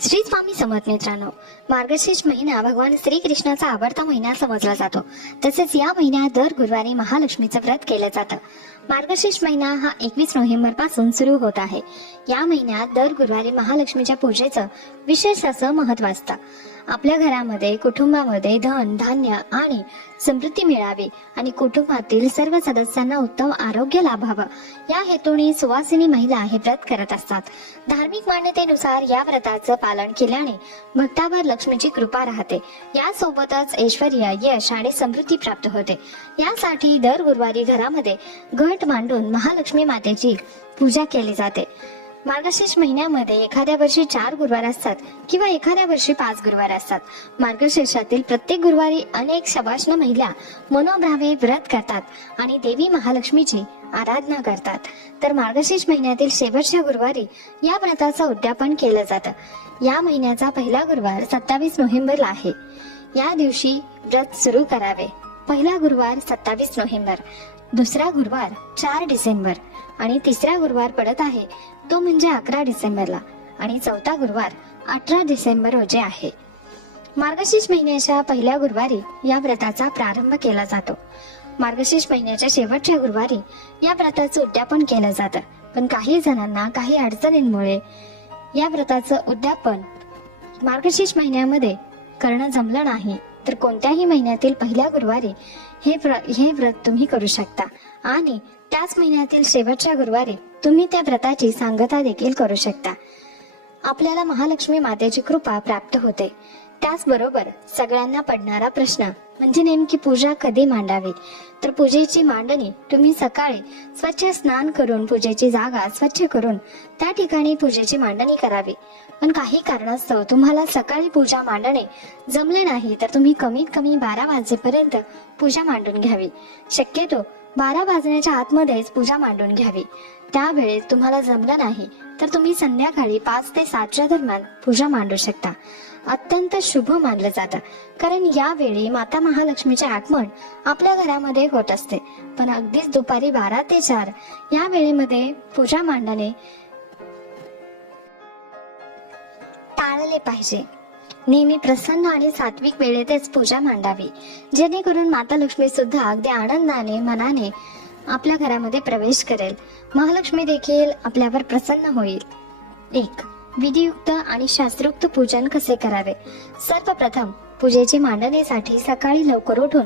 श्री स्वामी समर्थ मित्रांनो मार्गशीर्ष महिना भगवान श्रीकृष्णाचा आवडता महिना समजला जातो. तसेच या महिन्यात दर गुरुवारी महालक्ष्मीचं व्रत केलं जातं. मार्गशीर्ष महिना हा एकवीस नोव्हेंबरपासून सुरू होत आहे. या महिन्यात दर गुरुवारी महालक्ष्मीच्या पूजेचं विशेष असं महत्त्व असतं. आपल्या घरामध्ये कुटुंबामध्ये धन धान्य आणि समृद्धी मिळावी आणि कुटुंबातील सर्व सदस्यांना उत्तम आरोग्य लाभावं. या हेतूने सुवासिनी महिला हे व्रत करत असतात. धार्मिक मान्यतेनुसार या व्रताचं पालन केल्याने भक्तावर लक्ष्मीची कृपा राहते. यासोबतच ऐश्वर यश आणि समृद्धी प्राप्त होते. यासाठी दर गुरुवारी घरामध्ये घट मांडून महालक्ष्मी मातेची पूजा केली जाते. मार्गशीर्ष महिन्यामध्ये एखाद्या वर्षी चार गुरुवार असतात किंवा एखाद्या वर्षी पाच गुरुवार असतात. मार्गशीर्षातील प्रत्येक गुरुवारी अनेक शवाष्ण महिला मनोभावे व्रत करतात आणि देवी महालक्ष्मीची आराधना करतात. तर मार्गशीर्ष महिन्यातील शेवटच्या गुरुवारी या व्रताचं उद्यापन केलं जातं. या महिन्याचा पहिला गुरुवार सत्तावीस नोव्हेंबरला आहे. या दिवशी व्रत सुरू करावे. पहिला गुरुवार सत्तावीस नोव्हेंबर. दुसरा गुरुवार चार डिसेंबर आणि तिसरा गुरुवार पडत आहे. तो म्हणजे अकरा डिसेंबरला आणि चौथा गुरुवार अठरा डिसेंबर रोजी आहे. मार्गशीर्ष महिन्याच्या पहिल्या गुरुवारी या व्रताचा प्रारंभ केला जातो. मार्गशीर्ष महिन्याच्या शेवटच्या गुरुवारी या व्रताचं उद्यापन केलं जातं. पण काही जणांना काही अडचणींमुळे या व्रताचं उद्यापन मार्गशीर्ष महिन्यामध्ये करणं जमलं नाही. तर कोणत्याही महिन्यातील पहिल्या गुरुवारी हे व्र हे व्रत तुम्ही करू शकता. आणि त्याच महिन्यातील शेवटच्या गुरुवारी तुम्ही त्या व्रताची सांगता देखील करू शकता. आपल्याला महालक्ष्मी मातेची कृपा प्राप्त होते. त्याचबरोबर सगळ्यांना पडणारा प्रश्न म्हणजे नेमकी पूजा कधी मांडावी? तर पूजेची मांडणी तुम्ही सकाळी स्वच्छ स्नान करून पूजेची जागा स्वच्छ करून त्या ठिकाणी पूजेची मांडणी करावी. पण काही कारणास्तव तुम्हाला सकाळी पूजा मांडणे जमले नाही तर तुम्ही कमीत कमी बारा वाजेपर्यंत पूजा मांडून घ्यावी. शक्यतो बारा वाजण्याच्या आतमध्येच पूजा मांडून घ्यावी. त्यावेळेस तुम्हाला जमलं नाही तर तुम्ही संध्याकाळी पाच ते सातच्या दरम्यान पूजा मांडू शकता. अत्यंत शुभ मानलं जातं कारण यावेळी माता महालक्ष्मीचे आगमन आपल्या घरामध्ये होत असते. पण अगदीच दुपारी बारा ते चार या वेळेमध्ये पूजा मांडणे टाळले पाहिजे. नेहमी प्रसन्न आणि सात्विक वेळेतच पूजा मांडावी. जेणेकरून माता लक्ष्मी सुद्धा अगदी आनंदाने मनाने आपल्या घरामध्ये प्रवेश करेल. महालक्ष्मी देखील आपल्यावर प्रसन्न होईल. एक विधियुक्त आणि शास्त्रोक्त पूजन कसे करावे? सर्वप्रथम पूजेची मांडणीसाठी सकाळी लवकर उठून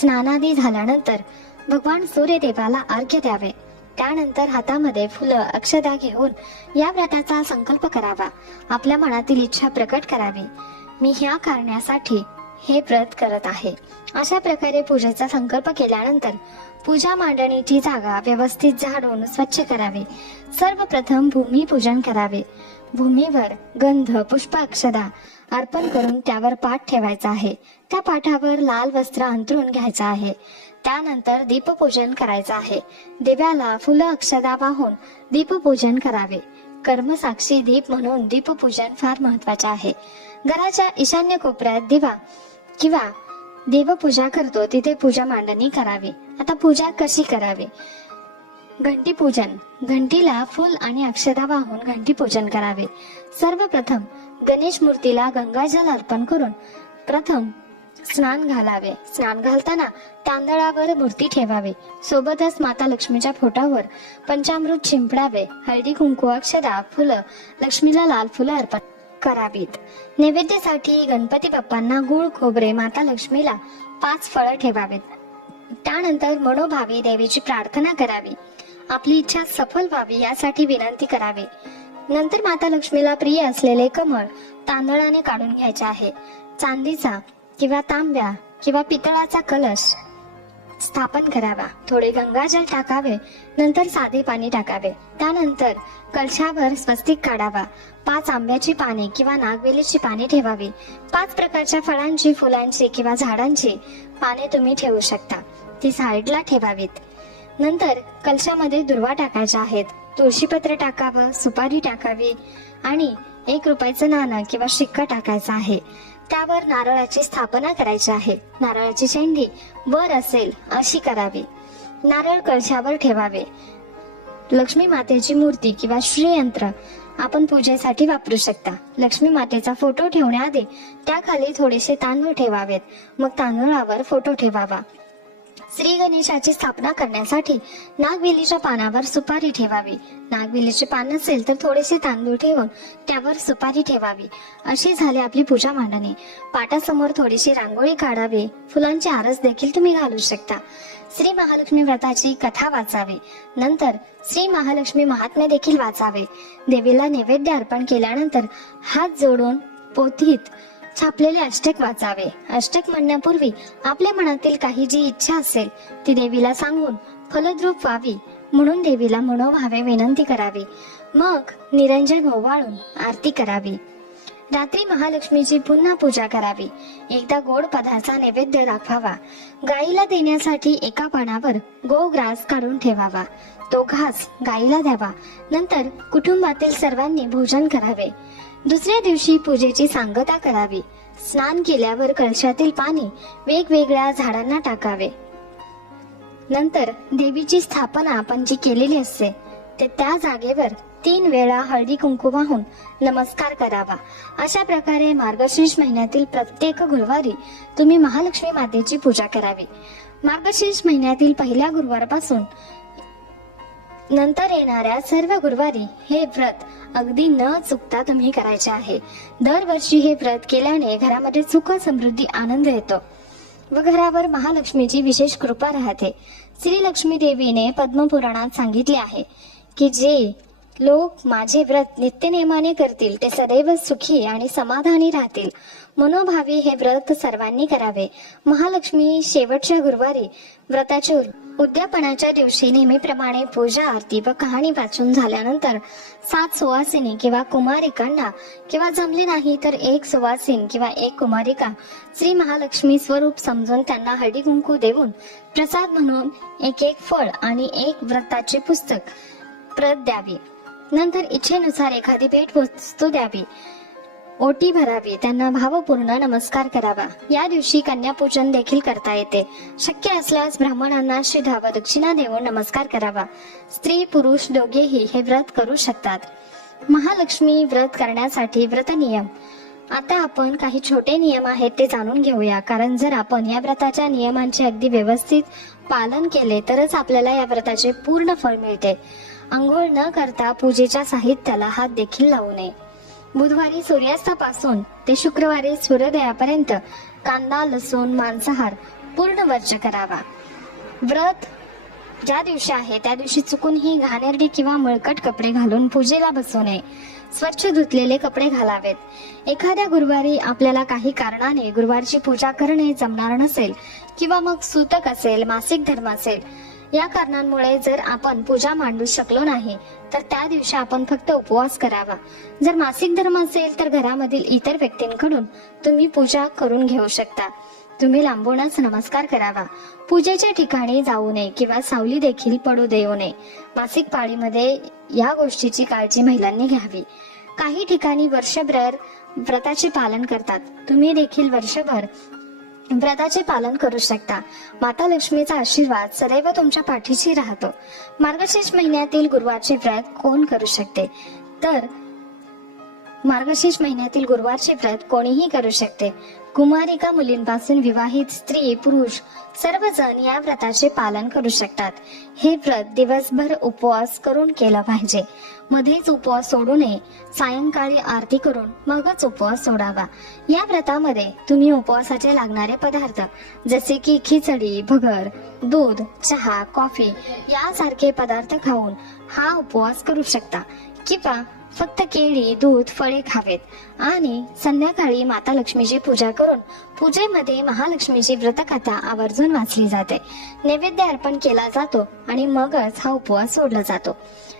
स्नानादी झाल्यानंतर भगवान सूर्यदेवाला अर्घ्य द्यावे. त्यानंतर हातामध्ये फुलं अक्षदा घेऊन या व्रताचा संकल्प करावा. आपल्या मनातील इच्छा प्रकट करावी. मी ह्या कारणासाठी हे व्रत करत आहे. अशा प्रकारे पूजेचा संकल्प केल्यानंतर पूजा मांडणीची जागा व्यवस्थित झाडून स्वच्छ करावी. सर्वप्रथम भूमिपूजन करावे. भूमीवर गंध पुष्प अक्षदा अर्पण करून त्यावर पाठ ठेवायचा आहे. त्या पाठावर लाल वस्त्र अंतरून घ्यायचं आहे. त्यानंतर दीपपूजन करायचं आहे. दिव्याला फुलं अक्षदा वाहून दीपपूजन करावे. कर्मसाक्षी दीप म्हणून दीपपूजन फार महत्त्वाचे आहे. घराच्या ईशान्य कोपऱ्यात दिवा किंवा देवपूजा करतो तिथे पूजा मांडणी करावी. आता पूजा कशी करावी? घंटी पूजन घंटीला फुल आणि अक्षदा वाहून घंटी पूजन करावे. सर्वप्रथम गणेश मूर्तीला गंगाजल अर्पण करून प्रथम स्नान घालावे. स्नान घालताना तांदळावर मूर्ती ठेवावे. सोबतच माता लक्ष्मीच्या फोटावर पंचामृत शिंपडावे. हळदी कुंकू अक्षदा फुलं लक्ष्मीला लाल फुलं अर्पण करावीत. नैवेद्यासाठी गणपती बाप्पांना गुळ खोबरे माता लक्ष्मीला पाच फळं ठेवावीत. त्यानंतर मनोभावी देवीची प्रार्थना करावी. आपली इच्छा सफल व्हावी यासाठी विनंती करावी. नंतर माता लक्ष्मीला प्रिय असलेले कमळ तांदळाने काढून घ्यायचे आहे. चांदीचा किंवा तांब्या किंवा पितळाचा कलश स्थापन करावा. थोडे गंगाजल टाकावे नंतर साधे पाणी टाकावे. त्यानंतर कलशावर स्वस्तिक काढावा. पाच आंब्याची पाने किंवा नागवेलीची पाने ठेवावी. पाच प्रकारच्या फळांची फुलांची किंवा झाडांची पाने तुम्ही ठेवू शकता. ती साईडला ठेवावीत. नंतर कलशामध्ये दुर्वा टाकायच्या आहेत. तुळशीपत्र टाकावं सुपारी टाकावी आणि एक रुपयाचं नाणं किंवा शिक्का टाकायचं आहे. त्यावर नारळाची स्थापना करायची आहे. नारळाची शेंडी वर असेल अशी करावी. नारळ कळशावर ठेवावे. लक्ष्मी मातेची मूर्ती किंवा श्रीयंत्र आपण पूजेसाठी वापरू शकता. लक्ष्मी मातेचा फोटो ठेवण्याआधी त्याखाली थोडेसे तांदूळ ठेवावेत. मग तांदूळावर फोटो ठेवावा. श्री गणेशाची स्थापना करण्यासाठी नागवेलीच्या पानावर सुपारी ठेवावी. नागवेलीचे पान नसेल तर थोडेसे तांदूळ ठेवून त्यावर सुपारी ठेवावी. अशी झाली आपली पूजा मांडणी. पाटासमोर थोडीशी रांगोळी काढावी. फुलांचे आरस देखील तुम्ही घालू शकता. श्री महालक्ष्मी व्रताची कथा वाचावी. नंतर श्री महालक्ष्मी महात्म्य देखील वाचावे. देवीला नैवेद्य अर्पण केल्यानंतर हात जोडून पोथीत छापलेले अष्टक वाचावे. अष्टक म्हणण्यापूर्वी आपल्या मनातील काही जी इच्छा असेल ती देवीला सांगून फलद्रूप व्हावी म्हणून देवीला मनोभावे विनंती करावी. मग निरंजन ओवाळून आरती करावी. रात्री महालक्ष्मीची पुन्हा पूजा करावी. एकदा गोड पदार्था नैवेद्य दाखवावा. गाईला देण्यासाठी एका पानावर गोग्रास काढून ठेवावा. तो घास गाईला द्यावा. नंतर कुटुंबातील सर्वांनी भोजन करावे. दुसऱ्या दिवशी पूजेची सांगता करावी. स्नान केल्यावर कळशातील पाणी वेगवेगळ्या झाडांना टाकावे. नंतर देवीची स्थापना आपण जी केलेली असते ते त्या जागेवर तीन वेळा हळदी कुंकू वाहून नमस्कार करावा. अशा प्रकारे मार्गशीर्ष महिन्यातील प्रत्येक गुरुवारी तुम्ही महालक्ष्मी मातेची पूजा करावी. मार्गशीर्ष महिन्यातील पहिल्या गुरुवारपासून नंतर येणाऱ्या सर्व गुरुवारी हे व्रत अगदी न चुकता तुम्ही करायचे आहे. दरवर्षी हे व्रत केल्याने घरामध्ये सुख समृद्धी आनंद येतो. व घरावर महालक्ष्मीची विशेष कृपा राहते. श्री लक्ष्मी देवीने पद्मपुराणात सांगितले आहे की जे लोक माझे व्रत नित्यनेमाने करतील ते सदैव सुखी आणि समाधानी राहतील. मनोभावी हे व्रत सर्वांनी करावे. महालक्ष्मी शेवटच्या गुरुवारी व्रताचे उद्यापनाच्या दिवशी नेहमीप्रमाणे पूजा आरती व कहाणी वाचून झाल्यानंतर सात सुवासिनी किंवा कुमारिकांना किंवा जमले नाही तर एक सुवासिन किंवा एक कुमारिका श्री महालक्ष्मी स्वरूप समजून त्यांना हळदी कुंकू देऊन प्रसाद म्हणून एक एक फळ आणि एक व्रताचे पुस्तक प्रत द्यावी. नंतर इच्छेनुसार एखादी भेट वस्तू द्यावी. ओटी भरावी त्यांना भावपूर्ण नमस्कार करावा. या दिवशी कन्यापूजन देखील करता येते. शक्य असल्यास ब्राह्मणांना शिधा व दक्षिणा देऊन नमस्कार करावा. स्त्री पुरुष दोघेही हे व्रत करू शकतात. महालक्ष्मी व्रत करण्यासाठी व्रत नियम. आता आपण काही छोटे नियम आहेत ते जाणून घेऊया. कारण जर आपण या व्रताच्या नियमांचे अगदी व्यवस्थित पालन केले तरच आपल्याला या व्रताचे पूर्ण फळ मिळते. आंघोळ न करता पूजेच्या साहित्याला हात देखील लावू नये. बुधवारी सूर्यास्तापासून ते शुक्रवारी सूर्योदयापर्यंत कांदा लसूण मांसाहार पूर्ण वर्ज करावा. व्रत ज्या दिवशी आहे त्या दिवशी चुकूनही घाणेरडी किंवा मळकट कपडे घालून पूजेला बसू नये. स्वच्छ धुतलेले कपडे घालावेत. एखाद्या गुरुवारी आपल्याला काही कारणाने गुरुवारची पूजा करणे जमणार नसेल किंवा मग सूतक असेल मासिक धर्म असेल या कारणांमुळे जर आपण पूजा मांडू शकलो नाही तर त्या दिवशी आपण फक्त उपवास करावा. जर मासिक धर्म असेल तर घरामधील इतर व्यक्तींकडून तुम्ही पूजा करून घेऊ शकता. तुम्ही लांबूनच नमस्कार करावा. पूजेच्या ठिकाणी जाऊ नये किंवा सावली देखील पडू देऊ नये. मासिक पाळीमध्ये या गोष्टीची काळजी महिलांनी घ्यावी. काही ठिकाणी वर्षभर व्रताचे पालन करतात. तुम्ही देखील वर्षभर व्रताचे पालन करू शकता. माता लक्ष्मीचा आशीर्वाद सदैव तुमच्या पाठीशी राहतो. मार्गशीर्ष महिन्यातील गुरुवारचे व्रत कोण करू शकते? तर मार्गशीर्ष महिन्यातील गुरुवारचे व्रत कोणीही करू शकते. कुमारिका मुलींपासून विवाहित स्त्री पुरुष सर्वजण या व्रताचे पालन करू शकतात. हे व्रत दिवसभर उपवास करून केलं पाहिजे. मध्येच उपवास सोडू नये. सायंकाळी आरती करून मगच उपवास सोडावा. या व्रतामध्ये तुम्ही उपवासाचे लागणारे पदार्थ जसे की खिचडी भगर दूध चहा कॉफी यासारखे पदार्थ खाऊन हा उपवास करू शकता. किंवा फक्त केळी दूध फळे खावेत. आणि संध्याकाळी माता लक्ष्मीची पूजा करून पूजेमध्ये महालक्ष्मीची व्रतकथा आवर्जून वाचली जाते. नैवेद्य अर्पण केला जातो आणि मगच हा उपवास सोडला जातो.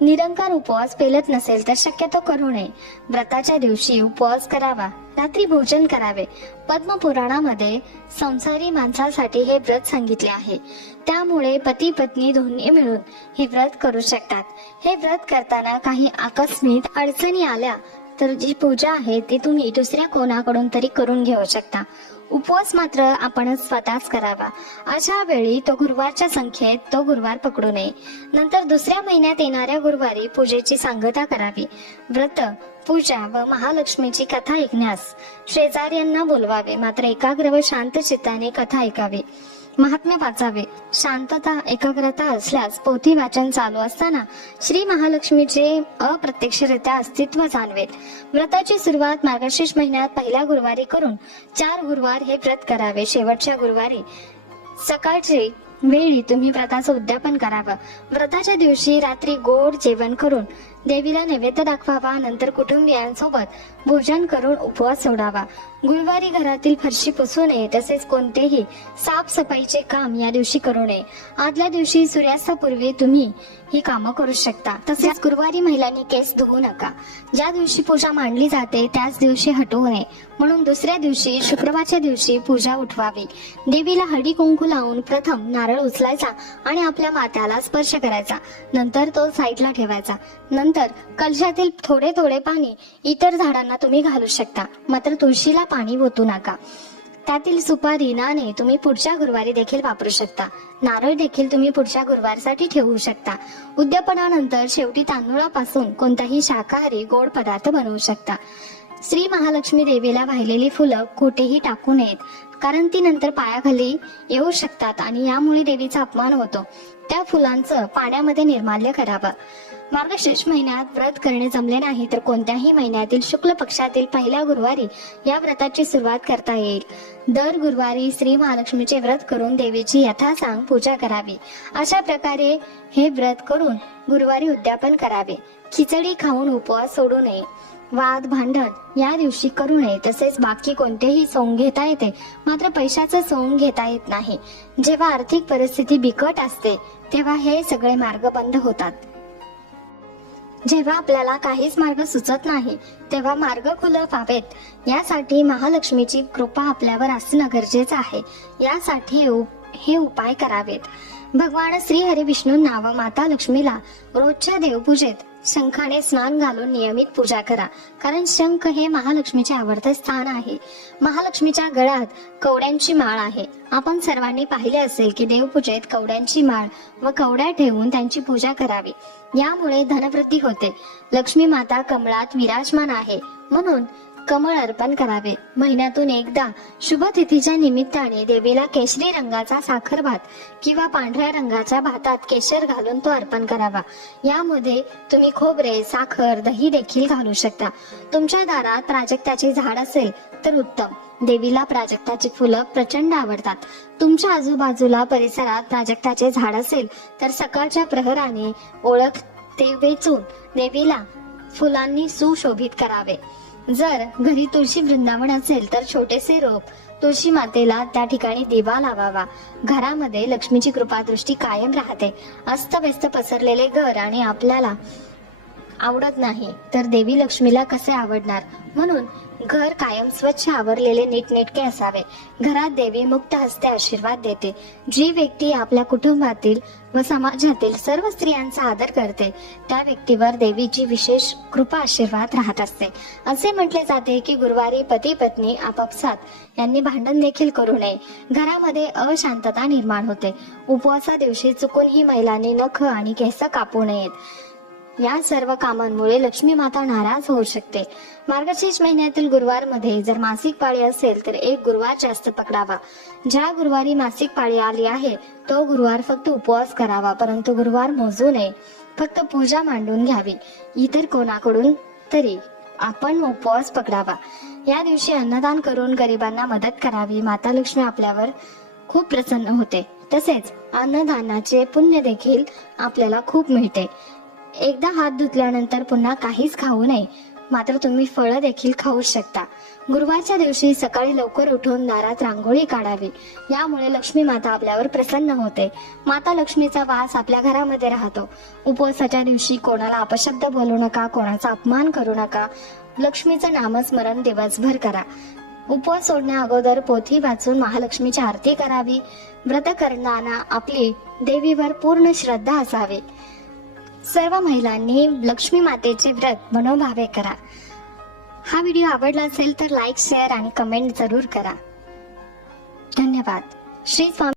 निरंकार उपवास पेलत नसेल तर शक्यतो करू नये. व्रताच्या दिवशी उपवास करावा. रात्री भोजन करावे. पद्मपुराणामध्ये संसारी माणसासाठी हे व्रत सांगितले आहे. त्यामुळे पती पत्नी दोन्ही मिळून हे व्रत करू शकतात. हे व्रत करताना काही आकस्मिक अडचणी आल्या तर जी पूजा आहे ती तुम्ही दुसऱ्या कोणाकडून तरी करून घेऊ शकता. उपवास मात्र आपणच स्वतःच करावा. अशा वेळी तो गुरुवारच्या संख्येत तो गुरुवार पकडू नये. नंतर दुसऱ्या महिन्यात येणाऱ्या गुरुवारी पूजेची सांगता करावी. व्रत पूजा व महालक्ष्मीची कथा ऐकण्यास शेजाऱ्यांना बोलवावे. मात्र एकाग्र व शांत चित्ताने कथा ऐकावी. महात्म्य वाचावे. शांतता एकाग्रता असल्यास पोथी वाचन चालू असताना श्री महालक्ष्मीचे अप्रत्यक्षरित्या अस्तित्व जाणवेल. व्रताची सुरुवात मार्गशीर्ष महिन्यात पहिल्या गुरुवारी करून चार गुरुवार हे व्रत करावे. शेवटच्या गुरुवारी सकाळचे वेळी तुम्ही व्रताचं उद्यापन करावं. व्रताच्या दिवशी रात्री गोड जेवण करून देवीला नैवेद्य दाखवावा. नंतर कुटुंबियांसोबत भोजन करून उपवास सोडावा. गुरुवारी घरातील फरशी पुसू नये तसेच कोणतेही साफसफाईचे काम या दिवशी करू नये. आदल्या दिवशी सूर्यास्तापूर्वी तुम्ही ही कामं करू शकता. तसेच गुरुवारी महिलांनी केस धुवू नका. ज्या दिवशी पूजा मांडली जाते त्याच दिवशी हटवू नये. म्हणून दुसऱ्या दिवशी शुक्रवारच्या दिवशी पूजा उठवावी. देवीला हळदी कुंकू लावून प्रथम नारळ उचलायचा आणि आपल्या माथ्याला स्पर्श करायचा. नंतर तो साईडला ठेवायचा. नंतर कलशातील थोडे थोडे पाणी इतर झाडांना तुम्ही घालू शकता. मात्र तुळशीला पाणी ओतू नका. त्यातील सुपारी नाणे तुम्ही पुढच्या गुरुवारी देखील वापरू शकता. नारळ देखील तुम्ही पुढच्या गुरुवारसाठी ठेवू शकता. उद्यापनानंतर शेवटी तांदूळापासून कोणताही शाकाहारी गोड पदार्थ बनवू शकता. श्री महालक्ष्मी देवीला वाहिलेली फुलं कुठेही टाकू नयेत. कारण ती नंतर पायाखाली येऊ शकतात आणि यामुळे देवीचा अपमान होतो. त्या फुलांचं पाण्यामध्ये निर्माल्य करावं. मार्गशीर्ष महिन्यात व्रत करणे जमले नाही तर कोणत्याही महिन्यातील शुक्ल पक्षातील पहिल्या गुरुवारी या व्रताची सुरुवात करता येईल. दर गुरुवारी श्री महालक्ष्मीचे व्रत करून देवीची यथासांग पूजा करावी. अशा प्रकारे हे व्रत करून गुरुवारी उद्यापन करावे. खिचडी खाऊन उपवास सोडू नये. वाद भांडण या दिवशी करू नये. तसेच बाकी कोणतेही सोंग घेता येते मात्र पैशाचं सोंग घेता येत नाही. जेव्हा आर्थिक परिस्थिती बिकट असते तेव्हा हे सगळे मार्ग बंद होतात. जेव्हा आपल्याला काहीच मार्ग सुचत नाही तेव्हा मार्ग खुलं व्हावेत. यासाठी महालक्ष्मीची कृपा आपल्यावर असणं गरजेचं आहे. यासाठी हे उप- हे उपाय करावेत. भगवान श्री हरी व माता लक्ष्मीला रोजच्या देवपूजेत शंखाने स्नान घालून नियमित पूजा करा. कारण शंख हे महालक्ष्मीचे आवडते स्थान आहे. महालक्ष्मीच्या गळ्यात कवड्यांची माळ आहे. आपण सर्वांनी पाहिले असेल की देवपूजेत कवड्यांची माळ व कवड्या ठेवून त्यांची पूजा करावी. यामुळे धनवृद्धी होते. लक्ष्मी माता कमळात विराजमान आहे. म्हणून कमळ अर्पण करावे. महिन्यातून एकदा शुभ तिथीच्या निमित्ताने देवीला केशरी रंगाचा साखर भात किंवा पांढऱ्या रंगाच्या भातात केशर घालून तो अर्पण करावा. यामध्ये तुम्ही खोबरे साखर दही देखील घालू शकता. तुमच्या दारात प्राजक्ताचे झाड असेल तर उत्तम. देवीला प्राजक्ताची फुलं प्रचंड आवडतात. तुमच्या आजूबाजूला परिसरात प्राजक्ताचे झाड असेल तर सकाळच्या प्रहराने ओळख ते वेचून देवीला फुलांनी सुशोभित करावे. जर घरी तुळशी वृंदावन असेल तर छोटेसे रोप तुळशी मातेला त्या ठिकाणी दिवा लावावा. घरामध्ये लक्ष्मीची कृपादृष्टी कायम राहते. अस्तव्यस्त पसरलेले घर आणि आपल्याला आवडत नाही. तर देवी लक्ष्मीला कसे आवडणार? म्हणून घर कायम स्वच्छ आवरलेले नीटनेटके असावे. घरात देवी मुक्त हस्ते आशीर्वाद देते. जी व्यक्ती आपल्या कुटुंबातील व समाजातील सर्व स्त्रियांचा आदर करते त्या व्यक्तीवर देवीची विशेष कृपा आशीर्वाद राहत असते. असे म्हटले जाते की गुरुवारी पती पत्नी आपापसात यांनी भांडण देखील करू नये. घरामध्ये अशांतता निर्माण होते. उपवासा दिवशी चुकूनही महिलांनी नख आणि केस कापू नयेत. या सर्व कामांमुळे लक्ष्मी माता नाराज होऊ शकते. मार्गशीर्ष महिन्यातील गुरुवारमध्ये जर मासिक पाळी असेल तर एक गुरुवार जास्त पकडावा. ज्या गुरुवारी मासिक पाळी आली आहे तो गुरुवार फक्त उपवास करावा परंतु गुरुवार मोजू नये. फक्त पूजा मांडून घ्यावी. इतर कोणाकडून तरी आपण उपवास पकडावा. या दिवशी अन्नदान करून गरिबांना मदत करावी. माता लक्ष्मी आपल्यावर खूप प्रसन्न होते. तसेच अन्नदानाचे पुण्य देखील आपल्याला खूप मिळते. एकदा हात धुतल्यानंतर पुन्हा काहीच खाऊ नये. मात्र तुम्ही फळं देखील खाऊ शकता. गुरुवारच्या दिवशी सकाळी लवकर उठून दारात रांगोळी काढावी. यामुळे लक्ष्मी माता आपल्यावर प्रसन्न होते. माता लक्ष्मीचा वास आपल्या घरामध्ये राहतो. उपवासाच्या दिवशी कोणाला अपशब्द बोलू नका कोणाचा अपमान करू नका. लक्ष्मीचं नामस्मरण दिवसभर करा. उपवास सोडण्या अगोदर पोथी वाचून महालक्ष्मीची आरती करावी. व्रत करताना आपली देवीवर पूर्ण श्रद्धा असावी. सर्व महिलांनी लक्ष्मी मातेचे व्रत मनोभावे करा. हा व्हिडिओ आवडला असेल तर लाईक शेअर आणि कमेंट जरूर करा. धन्यवाद. श्री स्वामी